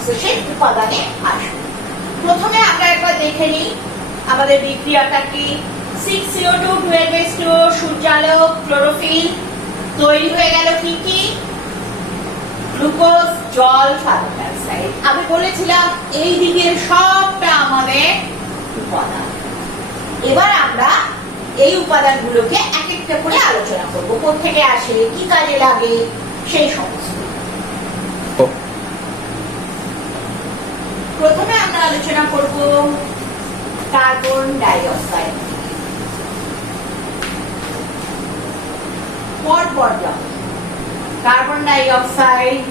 সংশ্লেষের উপাদানে আসবে। প্রথমে আমরা একবার দেখে নিই আমাদের বিক্রিয়াটা কি। 6CO2 12H2O সূর্যালোক ক্লোরোফিল তৈরি হয়ে গেল কি কি? গ্লুকোজ, জল, কার্বন ডাই অক্সাইড। আমি বলেছিলাম এই দিকের সবটা আমাদের উপাদান। এবার আমরা এই উপাদানগুলোকে এক একটা করে আলোচনা করব, কোত্থেকে আসে, কি কাজে লাগে, সেই সমস্ত। প্রথমে আমরা আলোচনা করব কার্বন ডাই অক্সাইড। পরপর যাব কার্বন ডাই অক্সাইড,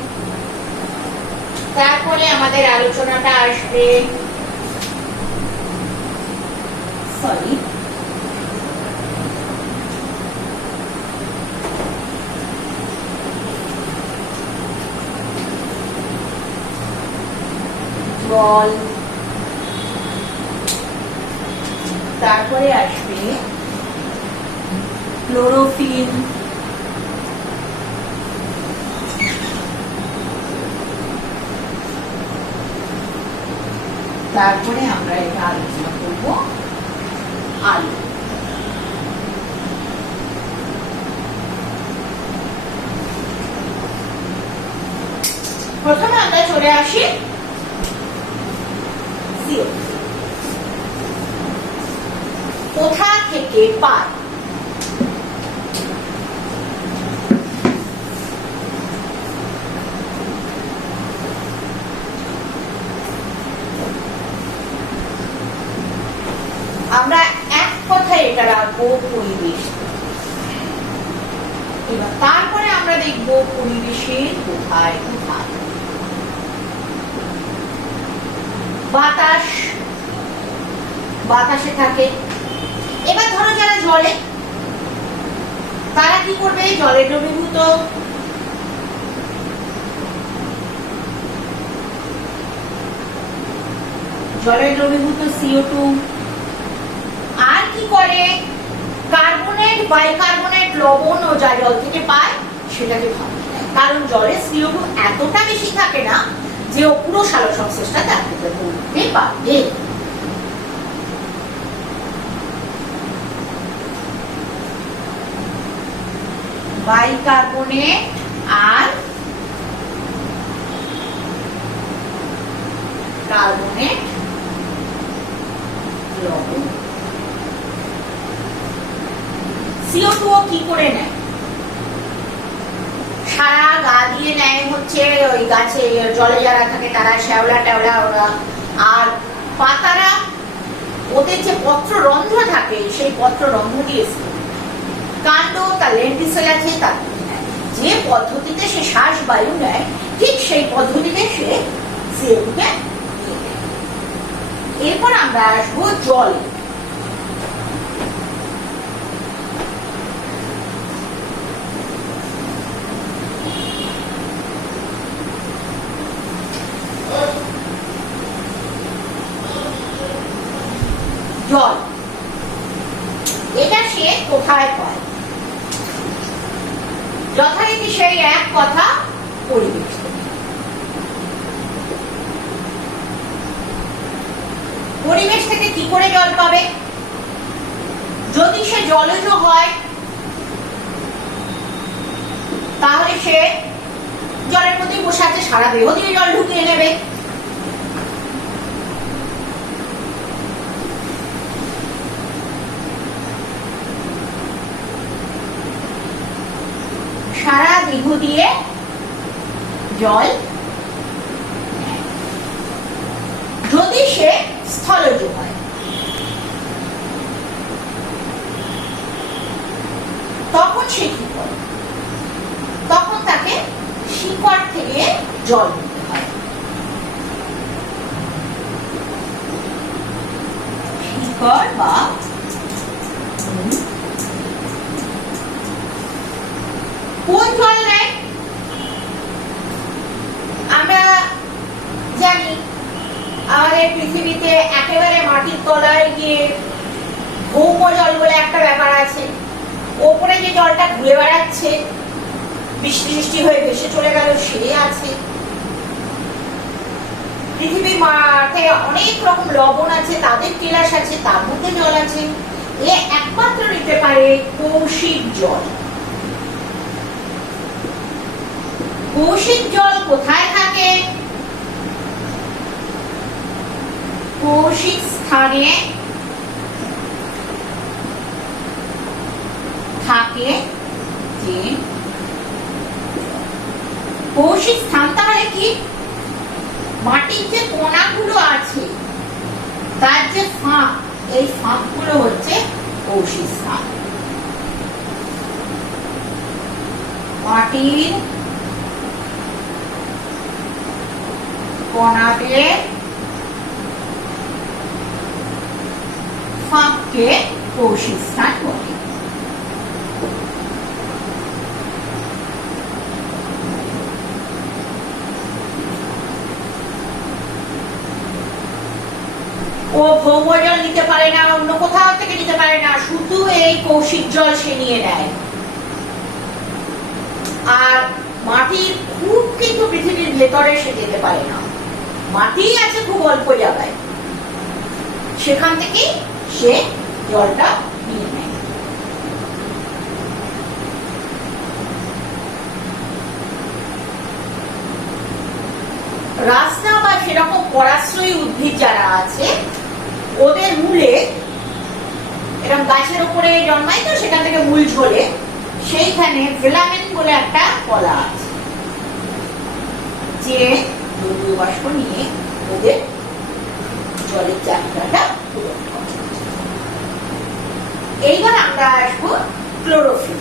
তারপরে আমাদের আলোচনাটা আসবে জল, তারপরে আসবে ক্লোরোফিল, তারপরে আমরা এটা আলোচনা করব আলু। প্রথমে আমরা চলে আসি কোথা থেকে পাই। আমরা এক কথায় এটা রাখবো পরিবেশ। এবার তারপরে আমরা দেখব পরিবেশের কোথায় কোথায়। বাতাস, বাতাসে থাকে। এবার ধরো যারা জলে, তারা কি করবে? জলে দ্রবীভূত CO2। আর কি করে? কার্বনেট, বাইকার্বনেট, লবণ ও যা জল থেকে পায় সেটাকে ভাঙে দেয়। কারণ জলে CO2 এতটা বেশি থাকে না যে ও পুরো সালোক সংশ্লেষটা তার ভিতরে করতে পারবে। বাইকার্বনেট আর কার্বনেট, লবণ। CO2 কি করে নেয়? সারা গা দিয়ে নেয় হচ্ছে ওই গাছে, জলে যারা থাকে তারা, শ্যাওলা টেওলা ওরা। আর পাতারা, ওদের যে পত্র রন্ধ্র থাকে সেই পত্র রন্ধ্র দিয়ে কাণ্ড, তার লেন্টিসেল আছে, তার যে পদ্ধতিতে সে শ্বাস বায়ু নেয় ঠিক সেই পদ্ধতিতে সে CO2 কে। এরপর আমরা আসবো জল। জল এটা সে কোথায় পায়? যথারীতি সেই এক কথা, পরিবেশ। পরিবেশ থেকে কি করে জল পাবে? যদি সে জলজ হয় তাহলে সে জলের মধ্যে বসে আছে, সারা দেহ দিয়ে জল ঢুকিয়ে নেবে। সারা দেহ দিয়ে জল। যদি সে স্থলজ হয় তখন সে কি করে? তখন তাকে শিকড় থেকে জল নিতে হয়। শিকড় বা কোন জল নেয়? আমরা জানি আমাদের পৃথিবীতে একেবারে মাটির তলায় গিয়ে ভৌম জল বলে একটা ব্যাপার আছে। ওপরে যে জলটা ঘুরে বেড়াচ্ছে, বৃষ্টি বৃষ্টি হয়ে ভেসে চলে গেল, সে আছে। পৃথিবীর মাঠে অনেক রকম লবণ আছে, তাদের কেলাস আছে, তার মধ্যে জল আছে। এ একমাত্র নিতে পারে কৌশিক জল। কৌশিক জল কোথায় থাকে? কৌশিক স্থানে থাকে। যে কৌশিক স্থান তাহলে কি? মাটির যে কণাগুলো আছে তার যে ফাঁক, এই ফাঁকগুলো হচ্ছে কৌশিক স্থান। মাটির কণাদের ফাঁককে কৌশিক স্থান বলে। ও ভৌম জল নিতে পারে না, অন্য কোথাও থেকে নিতে পারে না, শুধু এই কৌশিক জল সে নিয়ে নেয়। আর মাটির খুব কিন্তু পৃথিবীর ভেতরে সে যেতে পারে না, মাটি আছে খুব অল্প জায়গায়, সেখান থেকে সে জলটা নিয়ে নেয়। রাস্তা বা সেরকম পরাশ্রয়ী উদ্ভিদ যারা আছে ওদের মূলে, এরকম গাছের উপরে জন্মায় তো, সেখান থেকে মূল ঝরে, সেইখানে ফিলামেন্ট বলে একটা কলা আছে, যে জলীয় বাষ্প নিয়ে ওদের জলের চাহিদাটা পূরণ করে। এইবার আমরা আসবো ক্লোরোফিল।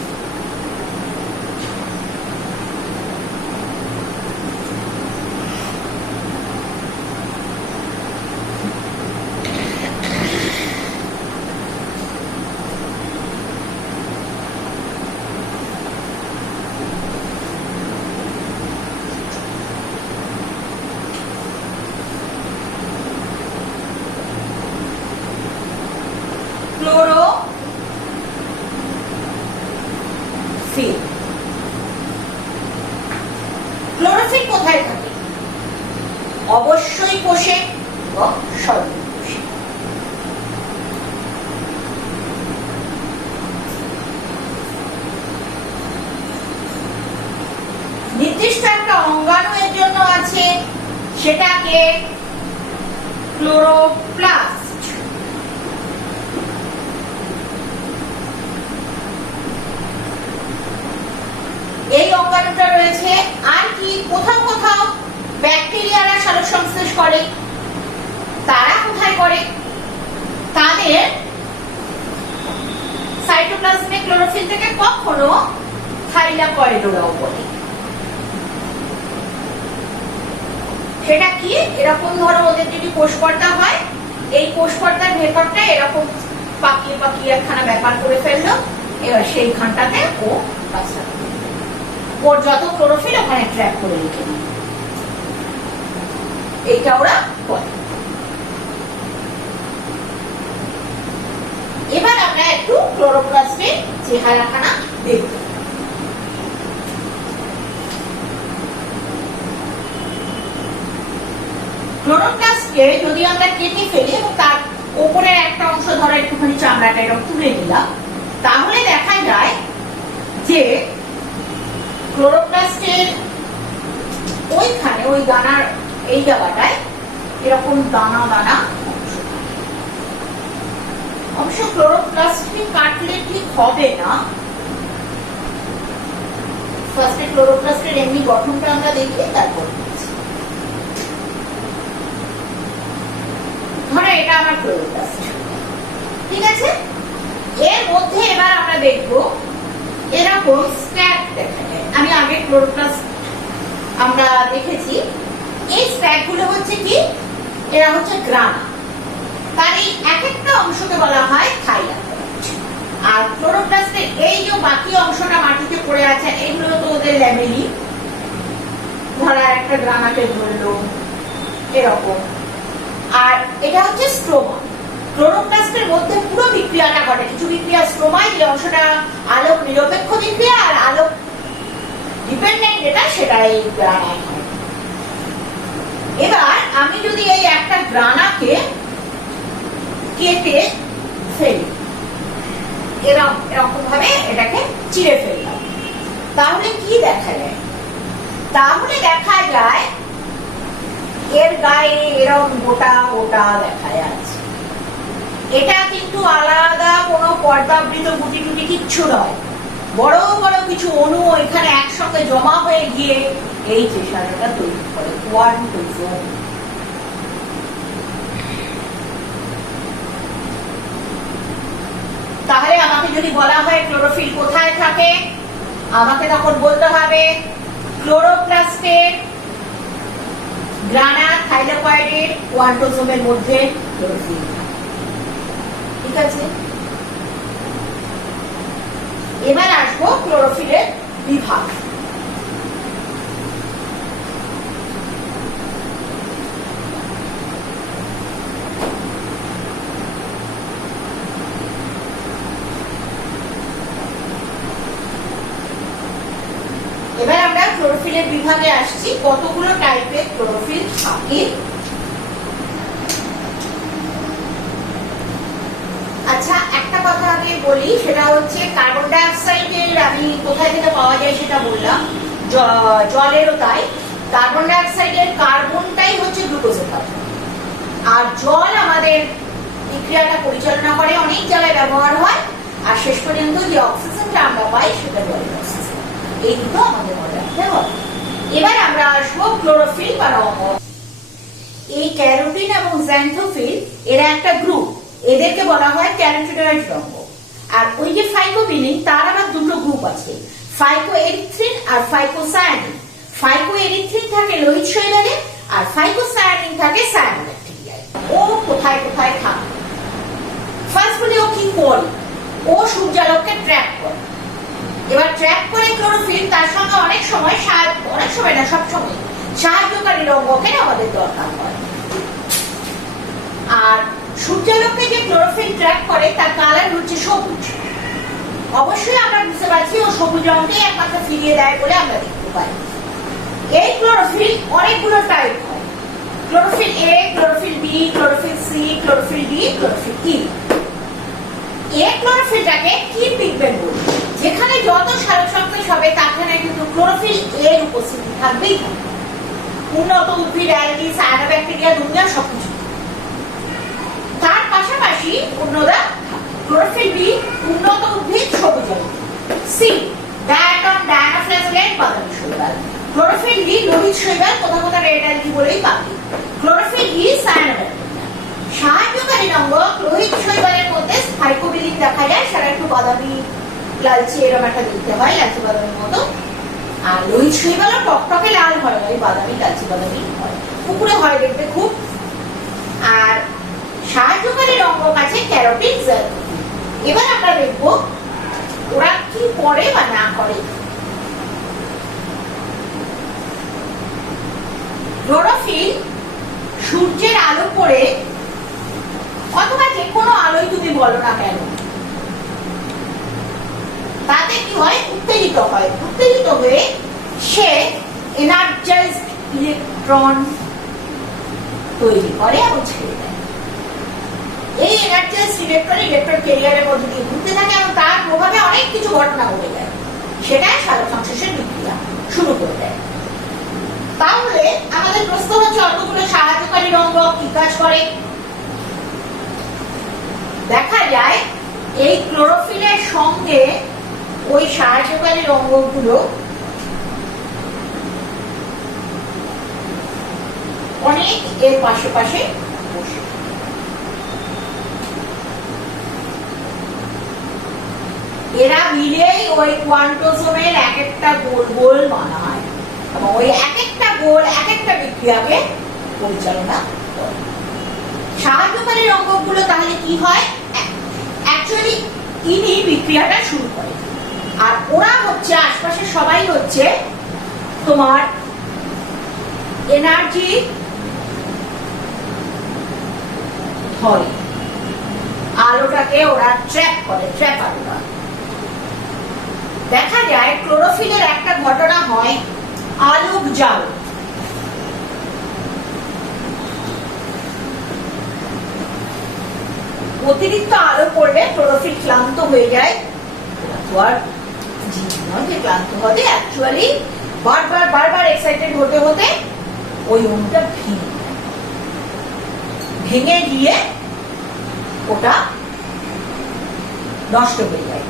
ক্লোরোফিল কোথায় থাকে? অবশ্যই কোষে এবং সজীব কোষে। নির্দিষ্ট একটা অঙ্গাণু এর জন্য আছে, সেটাকে ক্লোরোপ্লাস্ট। এই অঙ্গাণুটা রয়েছে। আর কি কোথাও কোথাও ব্যাকটেরিয়ারা সালোকসংশ্লেষ করে। তারা কোথায় করে? তাদের সাইটোপ্লাজমে ক্লোরোফিল থেকে কখনো থাইলাকয়েডোরাও বলে। সেটা কি? এরকম ধরো ওদের যদি কোষপর্দা হয়, এই কোষপর্দার ভেতরটা এরকম পাকিয়ে পাকিয়ে একখানা ব্যাপার করে ফেললো, এবার সেইখানটাতে ও বাচ্চা, ওর যত ক্লোরোফিল ওখানে ট্র্যাপ করে রেখে দিই, এইটা ওরা করে। এবার আমরা একটু ক্লোরোপ্লাস্টের চেহারাখানা দেখব। ক্লোরোপ্লাস্টকে যদি আমরা কেটে ফেলি এবং তার উপরের একটা অংশ ধরো একটুখানি চামড়াটা এরকম তুলে নিলাম, তাহলে দেখা যায় যে ক্লোরোপ্লাস্টের ওইখানে ওই দানার এই জায়গাটায় এরকম দানা দানা অবশ্য ক্লোরোপ্লাস্টকে কাটলে ঠিক হবে না। ফার্স্টে ক্লোরোপ্লাস্টের এমনি গঠনটা আমরা দেখি, তারপর ধরো এটা আমার ক্লোরোপ্লাস্ট, ঠিক আছে। এর মধ্যে এবার আমরা দেখবো এরকম স্ট্যাক দেখা যায়। আমি আগে ক্লোরোপ্লাস্ট আমরা দেখেছি। এই স্ট্যাক গুলো হচ্ছে কি? এরা হচ্ছে গ্রানা। তার এই এক একটা অংশকে বলা হয় থাইলাকয়েড। আর ক্লোরোপ্লাস্টের এই যে বাকি অংশটা মাটিতে পড়ে আছে, এইগুলো তো ওদের ল্যামেলি। ধরা একটা গ্রানাকে ধরলো এরকম। আর এটা হচ্ছে স্ট্রোমা। ক্লোরোপ্লাস্টের মধ্যে পুরো বিক্রিয়াটা ঘটে। কিছু বিক্রিয়া স্ট্রোমায়, যে অংশটা আলোক নিরপেক্ষ বিক্রিয়া, আর আলোক ডিপেন্ডেন্ট যেটা সেটা এই গ্রানায় হয়। এবার আমি যদি এই একটা গ্রানাকে কেটে ফেলি, এরকম ভাবে এটাকে চিড়ে ফেললাম, তাহলে কি দেখা যায়? তাহলে দেখা যায় এর গায়ে এরকম গোটা গোটা দেখা যাচ্ছে। এটা কিন্তু আলাদা কোনো পর্দাবৃত গুটি টুটি কিচ্ছু নয়, বড় বড় কিছু অণু এখানে একসঙ্গে জমা হয়ে গিয়ে এই চেষ্টাটা তৈরি করে কোয়ান্টোজোম। তাহলে আমাকে যদি বলা হয় ক্লোরোফিল কোথায় থাকে, আমাকে তখন বলতে হবে ক্লোরোপ্লাস্টের, গ্রানা থাইলাকয়েডের কোয়ান্টোজোমের মধ্যে ক্লোরোফিল। ঠিক আছে, এবার আসবো ক্লোরোফিলের বিভাগ। এবার আমরা ক্লোরোফিলের বিভাগে আসছি, কতগুলো টাইপের ক্লোরোফিল থাকে। আচ্ছা, একটা কথা আগে বলি, সেটা হচ্ছে কার্বন ডাই অক্সাইডের আমি কোথায় থেকে পাওয়া যায় সেটা বললাম, জলেরও তাই। কার্বন ডাই অক্সাইডের কার্বনটাই হচ্ছে গ্লুকোজের কার্বন, আর জল আমাদের বিক্রিয়াটা পরিচালনা করে, অনেক জায়গায় ব্যবহার হয়, আর শেষ পর্যন্ত যে অক্সিজেনটা আমরা পাই সেটা জলের অক্সিজেন। এই দুটো আমাদের মনে রাখতে হবে। এবার আমরা আসবো ক্লোরোফিল বা রঙ্গ। এই ক্যারোটিন এবং জ্যান্থোফিল এরা একটা গ্রুপ, এদেরকে বলা হয় ক্যারোটিনয়েড রঙ্গ। আর ওই যে ফাইকোবিলিন, তার আবার দুটো গ্রুপ আছে, ফাইকোএরিথ্রিন আর ফাইকোসায়ানিন। ফাইকোএরিথ্রিন থাকে লোহিত শৈবালে, আর ফাইকোসায়ানিন থাকে সায়ানোব্যাকটেরিয়ায়। ও কোথায় কোথায় থাকে? ফার্স্ট বলি ও কি করে, ও সূর্যালোককে ট্র্যাপ করে। এবার ট্র্যাপ করে ক্লোরোফিল, তার সঙ্গে অনেক সময় অনেক সময় না, সব সময় সাহায্যকারী রঙ্গকে আমাদের দরকার হয়। আর সূর্যালোককে যে ক্লোরোফিল ট্র্যাপ করে তার কালার হচ্ছে সবুজ। অবশ্যই আমরা বুঝতে পারছি ও সবুজ রঙটাই একমাত্র ফিরিয়ে দেয় বলে আমরা দেখতে পাই। এই ক্লোরোফিল অনেকগুলো টাইপ হয়, chlorophyll A, chlorophyll B, chlorophyll C, chlorophyll D, chlorophyll E. এ ক্লোরোফিলটাকে কি পিগমেন্ট বলি, যেখানে যত সালোকসংশ্লেষ হবে তাখানে কিন্তু ক্লোরোফিল এর উপস্থিতি থাকবেই থাকবে। উন্নত উদ্ভিদ, অ্যালগি, সায়ানোব্যাকটেরিয়া, দুনিয়া সবকিছু। তার পাশাপাশি অন্যরা ক্লোরোফিল বি, উন্নত উদ্ভিদ, সবুজ অণু। সি ডায়াটম, ডায়ানোফ্লাজেলেট, বাদামি শৈবাল। ক্লোরোফিল ডি লোহিত শৈবাল, কোথাও কোথাও রেড অ্যালগি বলেই পাবি। ক্লোরোফিল ই সায়ানোব্যাকটেরিয়া। সাহায্যকারী রঙ্গ লোহিত শৈবালের মধ্যে ফাইকোবিলিন দেখা যায়, সেটা একটু বাদামি লালচে এরকম একটা দেখতে হয়, লালচে বাদামির মতো। আর লোহিত শৈবাল টকটকে লাল হয়, ওই বাদামি লালচে বাদামি হয়, পুকুরে হয় দেখবে খুব। আর সাহায্যকারী রঙ্গ কাছে ক্যারোটিন, জ্যান্থোফিল। এবার আমরা দেখব ওরা কি করে বা না করে। ক্লোরোফিল সূর্যের আলো পড়ে অথবা যে কোনো আলোয় তুমি বলো না কেন, তাতে কি হয়? উত্তেজিত হয়। উত্তেজিত হয়ে সে এনার্জাইজড ইলেকট্রন তৈরি করে এবং ছেড়ে দেয়। এই এনার্জাইজড ইলেকট্রন ইলেকট্রন ক্যারিয়ারের মধ্যে দিয়ে ঘুরতে থাকে এবং তার প্রভাবে অনেক কিছু ঘটনা ঘটে যায়, সেটাই সালোকসংশ্লেষের বিক্রিয়া শুরু করে দেয়। তাহলে আমাদের প্রশ্ন হচ্ছে, অতগুলো সাহায্যকারী রঙ্গ কি কাজ করে? দেখা যায় এই ক্লোরোফিলের সঙ্গে ওই সাহায্যকারী রঙ্গগুলো অনেক এর পাশে পাশে বসে। এরা মিলেই ওই কোয়ান্টোজোমের এক একটা গোল গোল বানা হয় এবং ওই এক একটা গোল এক একটা বিক্রিয়াকে পরিচালনা করে। সাহায্যকারী রঙ্গগুলো তাহলে কি হয়? অ্যাকচুয়ালি ইনি বিক্রিয়াটা শুরু করে, আর ওরা হচ্ছে আশপাশে সবাই হচ্ছে তোমার এনার্জি ধরে, আলোটাকে ওরা ট্র্যাপ করে, ট্র্যাপ আলোটা। দেখা যায় ক্লোরোফিলের একটা ঘটনা হয় আলোক জাল। অতিরিক্ত আলো পড়লে ক্লোরোফিল ক্লান্ত হয়ে যায়। তো আর জীবনে ক্লান্ত হবে, অ্যাকচুয়ালি বারবার বারবার এক্সাইটেড হতে হতে ওই অণুটা ভেঙে গিয়ে ওটা নষ্ট হয়ে যায়,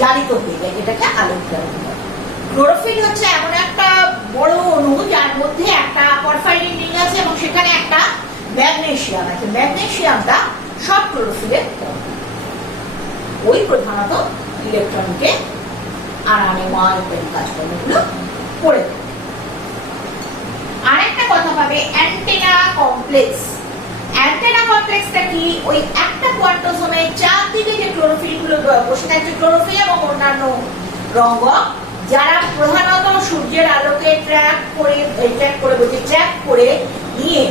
জারিত হয়ে যায়, এটাকে আলোকজারক বলে। ক্লোরোফিল হচ্ছে এমন একটা বড় অণু যার মধ্যে একটা পরফাইরিন রিং আছে এবং সেখানে একটা ম্যাগনেসিয়াম আছে। ম্যাগনেসিয়ামটা সব ক্লোরোফিলের ওই প্রধানত ইলেকট্রনকে আনানে কাজকর্মগুলো করে। আরেকটা কথা পাবে অ্যান্টেনা কমপ্লেক্স। অ্যান্টেনা কমপ্লেক্সটা কি? ওই একটা কোয়ান্টোসোমে চারদিকে যে ক্লোরোফিল গুলো বসে থাকছে, ক্লোরোফিল এবং অন্যান্য রঙ্গক, যারা প্রধানত সূর্যের আলোকে ট্র্যাক করে নিয়ে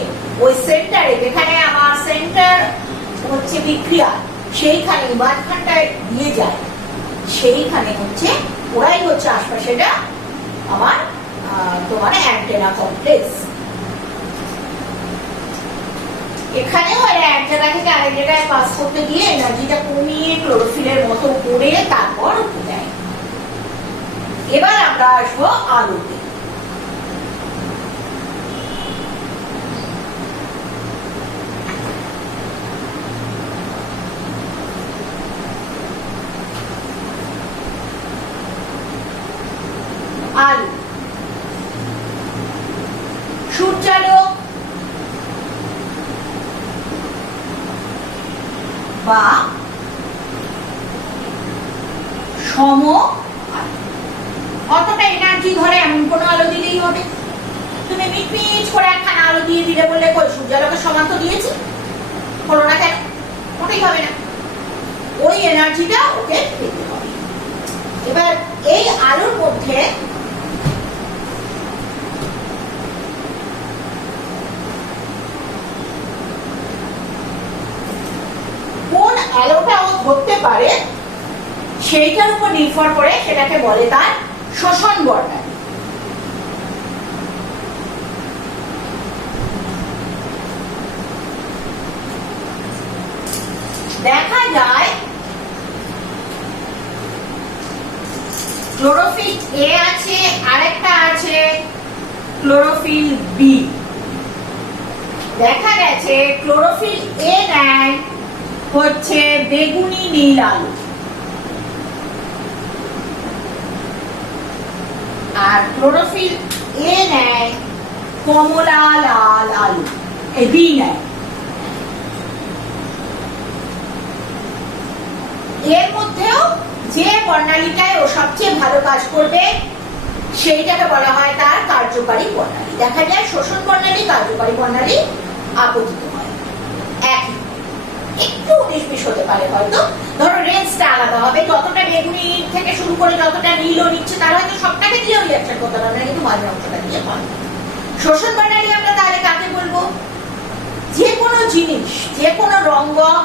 ওই সেন্টারে, যেখানে আমার সেন্টার হচ্ছে বিক্রিয়া, সেইখানে মাঝখানটায় দিয়ে যায়, সেইখানে হচ্ছে ওরাই হচ্ছে আশপাশেটা আমার তোমার অ্যান্টেনা কমপ্লেক্স। এখানেও এক জায়গা থেকে আরেক জায়গায় পাস করতে গিয়ে এনার্জিটা কমিয়ে ক্লোরোফিলের মতো করে তারপর উঠে দেয়। এবার আমরা আসবো আলোতে। আলো সূর্যালোক বা সম অতটা এনার্জি ধরে এমন কোন আলো দিলেই হবে। তুমি মিটমিট করে একখানা আলো দিয়ে দিলে বললে কই সূর্যালোকের সমান তো দিয়েছি, হলো না কেন? ওটাই হবে না, ওই এনার্জিটা ওকে পেতে হবে। এবার এই আলোর মধ্যে কোন আলোটা ও ধরতে পারে সেইটার উপর নির্ভর করে সেটাকে বলে তার শোষণ বর্ণালী। দেখা যায় ক্লোরোফিল এ আছে, আরেকটা আছে ক্লোরোফিল বি। দেখা গেছে ক্লোরোফিল এ নেয় হচ্ছে বেগুনি নীল আলো, আর ক্লোরোফিল এ নেয় কমলা লাল আলো, এই বি নেয়। এর মধ্যেও যে বর্ণালীটায় ও সবচেয়ে ভালো কাজ করবে সেইটাকে বলা হয় তার কার্যকারী বর্ণালী। দেখা যায় শোষণ বর্ণালী, কার্যকারী বর্ণালী আপতিত হয় একই, একটু 19-20 হতে পারে হয়তো, ধরো রেঞ্জটা আলাদা হবে। যতটা বেগুনি থেকে শুরু করে যতটা নীলও নিচ্ছে তার হয়তো সবটাকে দিয়েও রিঅ্যাকশন করতে পারবে না, কিন্তু মাঝের অংশটা দিয়ে পারবে। শোষণ বর্ণালী আমরা তাহলে কাকে বলবো? যে কোনো জিনিস, যে কোনো রঙ্গক,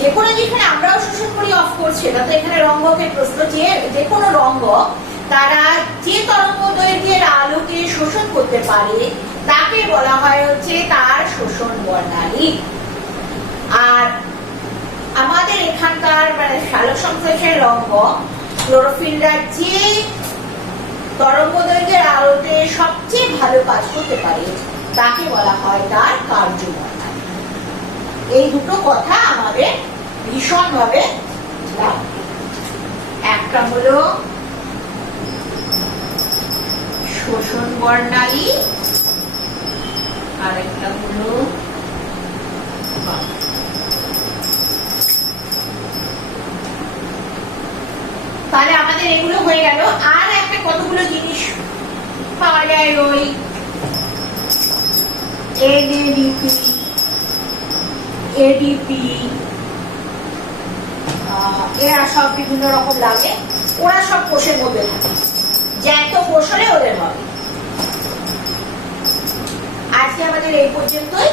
যে কোনো, যেখানে আমরাও শোষণ করি অফকোর্স, সেটা তো এখানে রঙ্গকের প্রশ্ন, যে কোনো রঙ্গক তারা যে তরঙ্গ দৈর্ঘ্যের আলোকে শোষণ করতে পারে তাকে বলা হয় হচ্ছে তার শোষণ বর্ণালী। আর আমাদের এখানকার মানে সালোক সংশ্লেষের রঙ্গক ক্লোরোফিলরা যে তরঙ্গ দৈর্ঘ্যের আলোতে সবচেয়ে ভালো কাজ করতে পারে তাকে বলা হয় তার কার্য বর্ণালী। এই দুটো কথা আমাদের ভীষণ ভাবে লাগবে। একটা হলো শোষণ বর্ণালী, আর একটা হলো তাহলে আমাদের এগুলো হয়ে গেল। আর একটা কতগুলো জিনিস পাওয়া যায়, ওই এনএডিপি, এডিপি, এরা সব বিভিন্ন রকম লাগে। ওরা সব কোষের মধ্যে থাকে, জ্যান্ত কোষ হলে ওদের হবে। আজকে আমাদের এই পর্যন্তই।